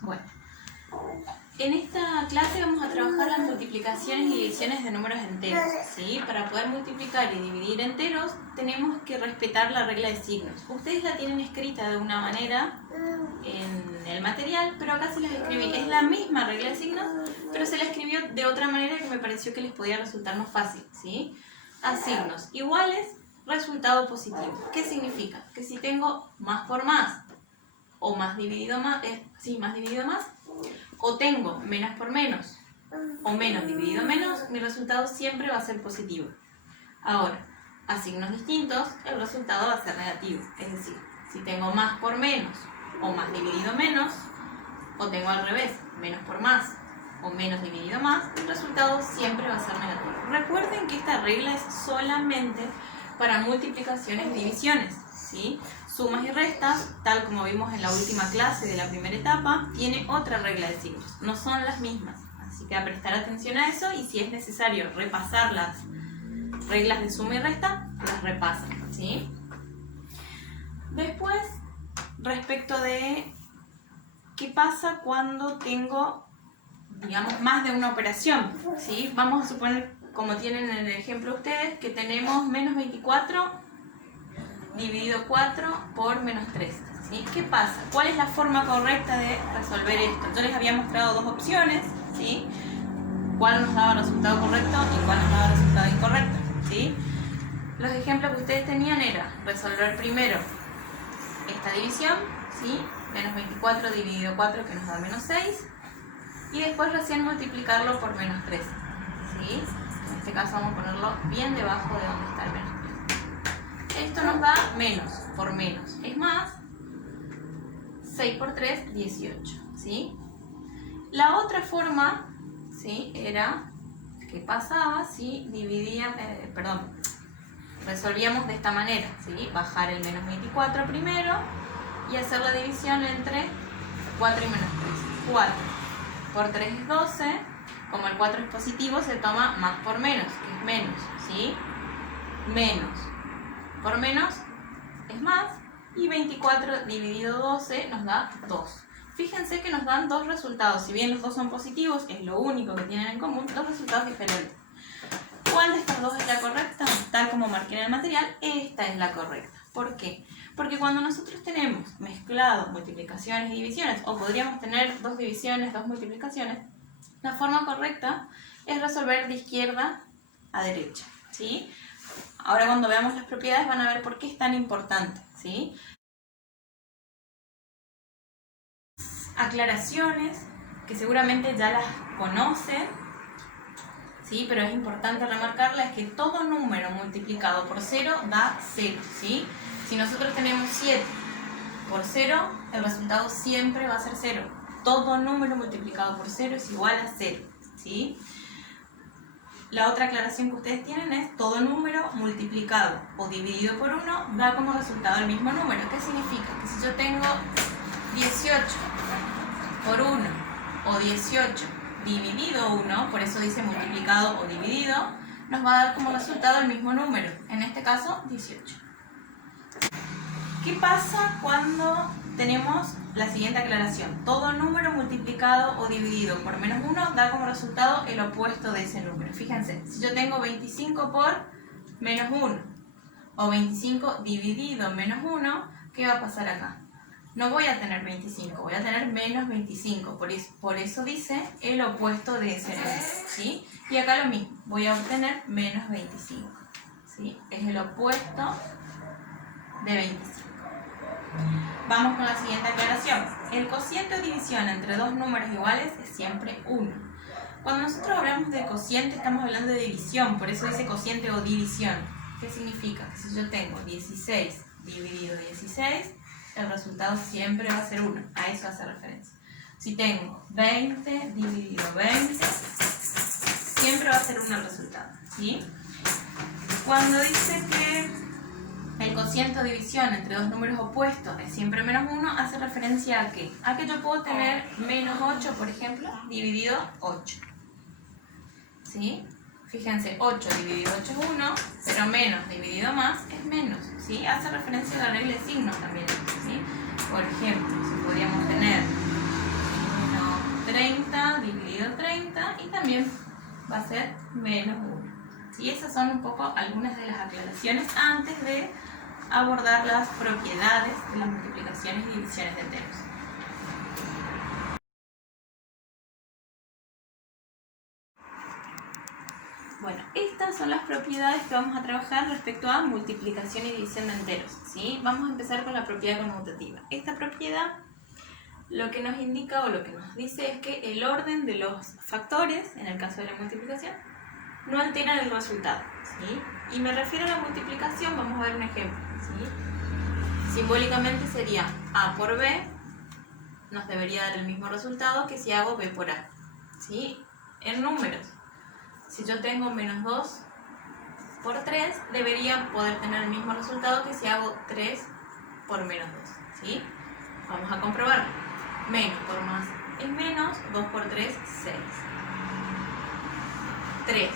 Bueno, en esta clase vamos a trabajar las multiplicaciones y divisiones de números enteros, ¿sí? Para poder multiplicar y dividir enteros tenemos que respetar la regla de signos. Ustedes la tienen escrita de una manera en el material, pero acá se las escribí. Es la misma regla de signos, pero se la escribió de otra manera que me pareció que les podía resultar más fácil, ¿sí? A signos iguales, resultado positivo. ¿Qué significa? Que si tengo más por más o más dividido más, más dividido más, o tengo menos por menos o menos dividido menos, mi resultado siempre va a ser positivo. Ahora, a signos distintos, el resultado va a ser negativo. Es decir, si tengo más por menos o más dividido menos, o tengo al revés, menos por más o menos dividido más, el resultado siempre va a ser negativo. Recuerden que esta regla es solamente para multiplicaciones y divisiones, ¿sí? Sumas y restas, tal como vimos en la última clase de la primera etapa, tiene otra regla de signos, no son las mismas. Así que a prestar atención a eso, y si es necesario repasar las reglas de suma y resta, las repasan, ¿sí? Después, respecto de qué pasa cuando tengo, digamos, más de una operación, ¿sí? Vamos a suponer, como tienen en el ejemplo ustedes, que tenemos menos 24 dividido 4 por menos 3, ¿sí? ¿Qué pasa? ¿Cuál es la forma correcta de resolver esto? Yo les había mostrado dos opciones, ¿sí? ¿Cuál nos daba resultado correcto y cuál nos daba resultado incorrecto? ¿Sí? Los ejemplos que ustedes tenían era resolver primero esta división, ¿sí? Menos 24 dividido 4 que nos da menos 6, y después recién multiplicarlo por menos 3, ¿sí? En este caso vamos a ponerlo bien debajo de donde está el menos 3. Esto nos da menos por menos es más, 6 por 3, 18, ¿sí? La otra forma, ¿sí? Era, ¿qué pasaba si dividíamos, resolvíamos de esta manera, ¿sí? Bajar el menos 24 primero y hacer la división entre 4 y menos 3. 4 por 3 es 12, como el 4 es positivo se toma más por menos, que es menos, ¿sí? Menos por menos es más, y 24 dividido 12 nos da 2. Fíjense que nos dan dos resultados, si bien los dos son positivos, es lo único que tienen en común, dos resultados diferentes. ¿Cuál de estas dos es la correcta? Tal como marqué en el material, esta es la correcta. ¿Por qué? Porque cuando nosotros tenemos mezclado multiplicaciones y divisiones, o podríamos tener dos divisiones, dos multiplicaciones, la forma correcta es resolver de izquierda a derecha, ¿sí? Ahora cuando veamos las propiedades van a ver por qué es tan importante, ¿sí? Aclaraciones que seguramente ya las conocen, ¿sí? Pero es importante remarcarlas, es que todo número multiplicado por 0 da 0, ¿sí? Si nosotros tenemos 7 por 0, el resultado siempre va a ser 0. Todo número multiplicado por 0 es igual a 0, ¿sí? La otra aclaración que ustedes tienen es todo número multiplicado o dividido por 1 da como resultado el mismo número. ¿Qué significa? Que si yo tengo 18 por 1 o 18 dividido 1, por eso dice multiplicado o dividido, nos va a dar como resultado el mismo número, en este caso 18. ¿Qué pasa cuando tenemos la siguiente aclaración? Todo número multiplicado o dividido por menos 1 da como resultado el opuesto de ese número. Fíjense, si yo tengo 25 por menos 1 o 25 dividido menos 1, ¿qué va a pasar acá? No voy a tener 25, voy a tener menos 25, por eso dice el opuesto de ese número, ¿sí? Y acá lo mismo, voy a obtener menos 25, ¿sí? Es el opuesto de 25. Vamos con la siguiente aclaración. El cociente o división entre dos números iguales es siempre 1. Cuando nosotros hablamos de cociente estamos hablando de división, por eso dice cociente o división. ¿Qué significa? Que si yo tengo 16 dividido 16, el resultado siempre va a ser 1. A eso hace referencia. Si tengo 20 dividido 20, siempre va a ser 1 el resultado, ¿sí? Cuando dice que el cociente o división entre dos números opuestos es siempre menos 1, hace referencia a ¿qué? A que yo puedo tener menos 8, por ejemplo, dividido 8. ¿Sí? Fíjense, 8 dividido 8 es 1, pero menos dividido más es menos, ¿sí? Hace referencia a la regla de signos también, ¿sí? Por ejemplo, si podríamos tener 30 dividido 30 y también va a ser menos 1. ¿Sí? Esas son un poco algunas de las aclaraciones antes de abordar las propiedades de las multiplicaciones y divisiones de enteros. Bueno, estas son las propiedades que vamos a trabajar respecto a multiplicación y división de enteros, ¿sí? Vamos a empezar con la propiedad conmutativa. Esta propiedad lo que nos indica o lo que nos dice es que el orden de los factores, en el caso de la multiplicación, no alteran el resultado, ¿sí? Y me refiero a la multiplicación, vamos a ver un ejemplo, ¿sí? Simbólicamente sería A por B, nos debería dar el mismo resultado que si hago B por A, ¿sí? En números, si yo tengo menos 2 por 3, debería poder tener el mismo resultado que si hago 3 por menos 2, ¿sí? Vamos a comprobar. Menos por más es menos, 2 por 3, 6. 3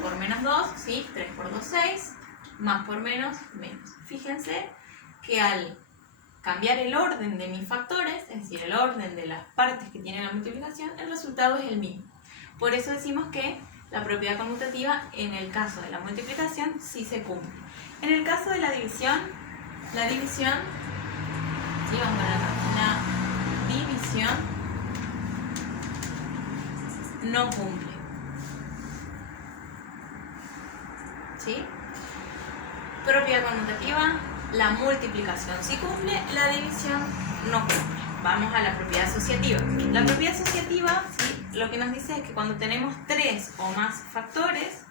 por menos 2, ¿sí? 3 por 2, 6. Más por menos, menos. Fíjense que al cambiar el orden de mis factores, es decir, el orden de las partes que tiene la multiplicación, el resultado es el mismo. Por eso decimos que la propiedad conmutativa en el caso de la multiplicación sí se cumple. En el caso de la división, ¿sí? Vamos a ver acá, la división no cumple, ¿sí? Propiedad conmutativa, la multiplicación sí cumple, la división no cumple. Vamos a la propiedad asociativa. La propiedad asociativa, ¿sí? Lo que nos dice es que cuando tenemos 3 o más factores,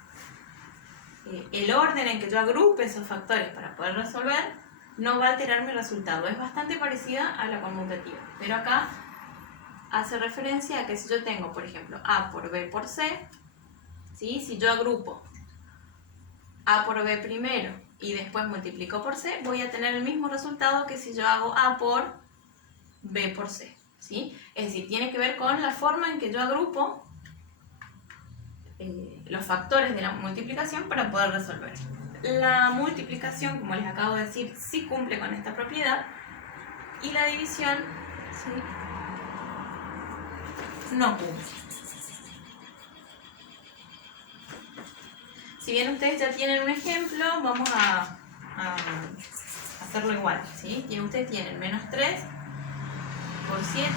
el orden en que yo agrupe esos factores para poder resolver no va a alterar mi resultado. Es bastante parecida a la conmutativa, pero acá hace referencia a que si yo tengo, por ejemplo, A por B por C, ¿sí? Si yo agrupo A por B primero y después multiplico por C, voy a tener el mismo resultado que si yo hago A por B por C, ¿sí? Es decir, tiene que ver con la forma en que yo agrupo los factores de la multiplicación para poder resolver. La multiplicación, como les acabo de decir, sí cumple con esta propiedad, y la división, ¿sí?, no cumple. Si bien ustedes ya tienen un ejemplo, vamos a hacerlo igual, ¿sí? Y ustedes tienen menos 3 por 7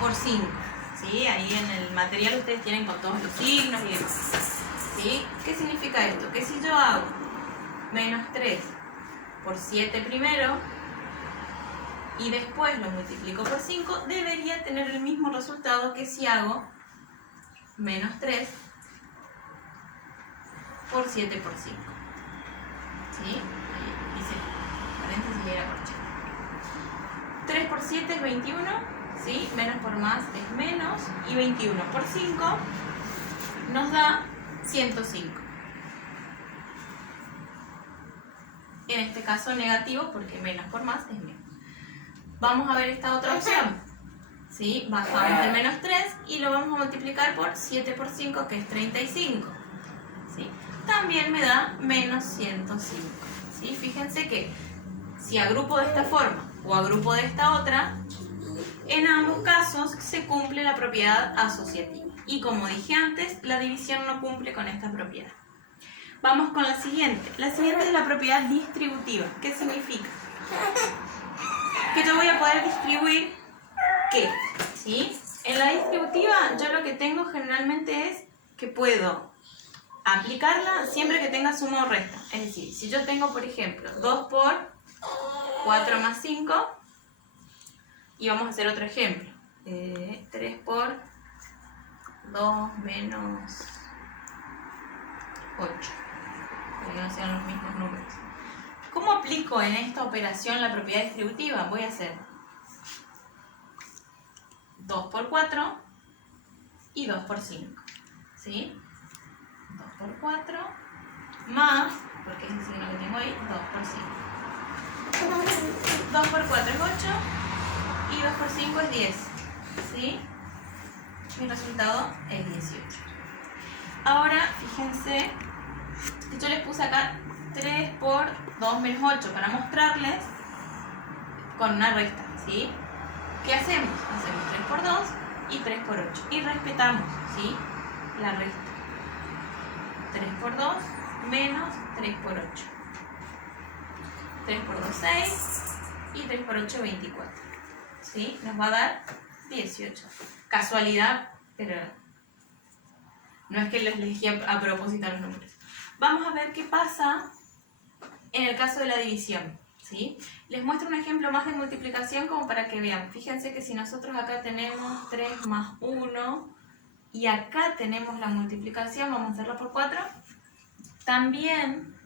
por 5, ¿sí? Ahí en el material ustedes tienen con todos los signos y demás, ¿sí? ¿Qué significa esto? Que si yo hago menos 3 por 7 primero y después lo multiplico por 5, debería tener el mismo resultado que si hago menos 3 por 7 por 5, ¿sí? Ahí hice paréntesis y era corchete. 3 por 7 es 21, ¿sí? Menos por más es menos, y 21 por 5 nos da 105. En este caso negativo, porque menos por más es menos. Vamos a ver esta otra opción, ¿sí? Bajamos el menos 3 y lo vamos a multiplicar por 7 por 5, que es 35, ¿sí? También me da menos 105, ¿sí? Fíjense que si agrupo de esta forma o agrupo de esta otra, en ambos casos se cumple la propiedad asociativa. Y como dije antes, la división no cumple con esta propiedad. Vamos con la siguiente. La siguiente es la propiedad distributiva. ¿Qué significa? Que yo voy a poder distribuir ¿qué? ¿Sí? En la distributiva yo lo que tengo generalmente es que puedo aplicarla siempre que tenga suma o resta. Es decir, si yo tengo, por ejemplo, 2 por 4 más 5, y vamos a hacer otro ejemplo, 3 por 2 menos 8, para que no sean los mismos números. ¿Cómo aplico en esta operación la propiedad distributiva? Voy a hacer 2 por 4 y 2 por 5, ¿sí? 2 por 4 más, porque es el signo que tengo ahí, 2 por 5. 2 por 4 es 8 y 2 por 5 es 10, ¿sí? Mi resultado es 18. Ahora, fíjense, yo les puse acá 3 por 2 menos 8 para mostrarles con una resta, ¿sí? ¿Qué hacemos? Hacemos 3 por 2 y 3 por 8. Y respetamos, ¿sí? La resta. 3 por 2 menos 3 por 8. 3 por 2, 6. Y 3 por 8, 24. ¿Sí? Nos va a dar 18. Casualidad, pero no es que les elegí a propósito los números. Vamos a ver qué pasa en el caso de la división. ¿Sí? Les muestro un ejemplo más de multiplicación como para que vean. Fíjense que si nosotros acá tenemos 3 más 1 y acá tenemos la multiplicación, vamos a hacerla por 4, también,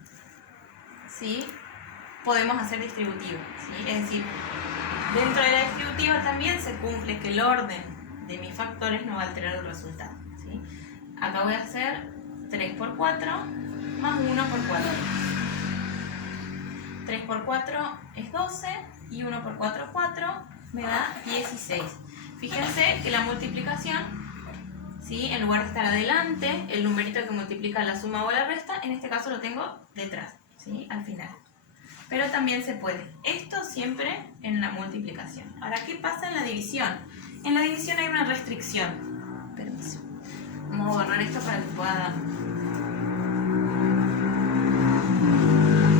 ¿sí?, podemos hacer distributiva, ¿sí? Es decir, dentro de la distributiva también se cumple que el orden de mis factores no va a alterar el resultado, ¿sí? Acá voy a hacer 3 por 4 más 1 por 4. 3 por 4 es 12 y 1 por 4 4, me da 16. Fíjense que la multiplicación, ¿sí?, en lugar de estar adelante, el numerito que multiplica la suma o la resta, en este caso lo tengo detrás, ¿sí?, al final. Pero también se puede. Esto siempre en la multiplicación. Ahora, ¿qué pasa en la división? En la división hay una restricción. Permiso. Vamos a borrar esto para que pueda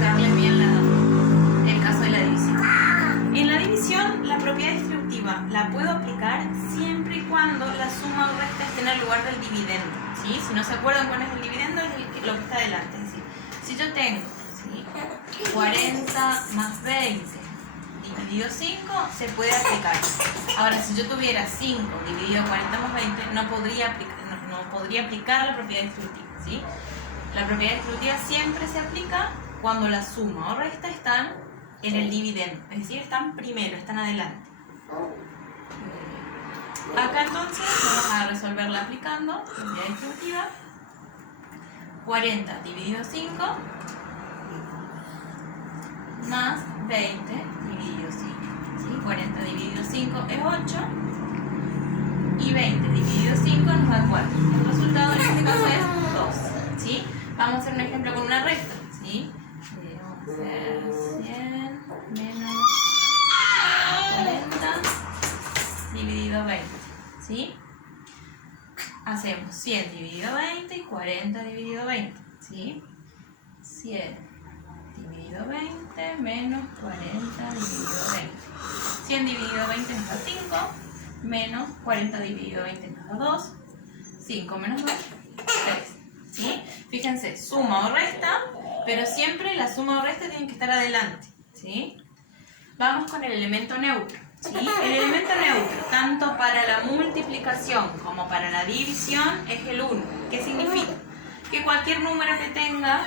darle bien el caso de la división. En la división, la propiedad distributiva la puedo aplicar siempre y cuando la suma o resta esté en el lugar del dividendo, ¿sí? Si no se acuerdan cuál es el dividendo, es lo que está adelante. Es decir, si yo tengo 40 más 20 dividido 5, se puede aplicar. Ahora, si yo tuviera 5 dividido 40 más 20, no podría aplicar la propiedad distributiva, ¿sí? La propiedad distributiva siempre se aplica cuando la suma o resta están en el dividendo, es decir, están primero, están adelante. Acá entonces vamos a resolverla aplicando propiedad distributiva. 40 dividido 5 más 20 dividido 5. ¿Sí? 40 dividido 5 es 8 y 20 dividido 5 nos da 4. El resultado en este caso es 2. ¿Sí? Vamos a hacer un ejemplo con una resta. ¿Sí? Vamos a hacer 100 menos 40 dividido 20. ¿Sí? Hacemos 100 dividido 20 y 40 dividido 20. ¿Sí? 100 dividido 20 menos 40 dividido 20. 100 dividido 20 nos da 5, menos 40 dividido 20 nos da 2, 5 menos 2, 3. ¿Sí? Fíjense, suma o resta, pero siempre la suma o resta tienen que estar adelante. ¿Sí? Vamos con el elemento neutro. ¿Sí? El elemento neutro, tanto para la multiplicación como para la división, es el 1. ¿Qué significa? Que cualquier número que tenga,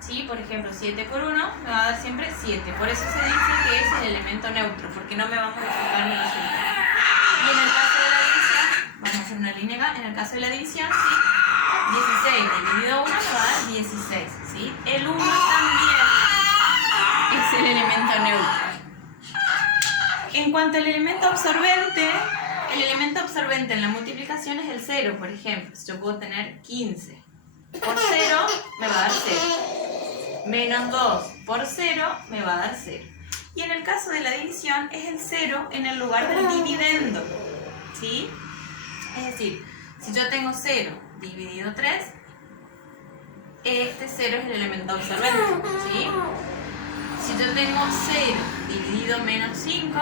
¿sí? Por ejemplo, 7 por 1 me va a dar siempre 7. Por eso se dice que es el elemento neutro, porque no me va a modificar mi resultado. Y en el caso de la división, vamos a hacer una línea acá. En el caso de la división, ¿sí? 16 dividido 1 me va a dar 16. ¿Sí? El 1 también es el elemento neutro. En cuanto al elemento absorbente, el elemento absorbente en la multiplicación es el 0, por ejemplo. Si yo puedo tener 15 por 0, me va a dar 0. Menos 2 por 0 me va a dar 0. Y en el caso de la división es el 0 en el lugar del dividendo. ¿Sí? Es decir, si yo tengo 0 dividido 3, este 0 es el elemento absorbente. ¿Sí? Si yo tengo 0 dividido menos 5,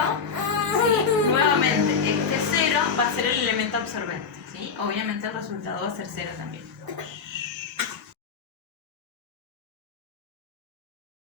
¿sí? Nuevamente este 0 va a ser el elemento absorbente. ¿Sí? Obviamente el resultado va a ser 0 también.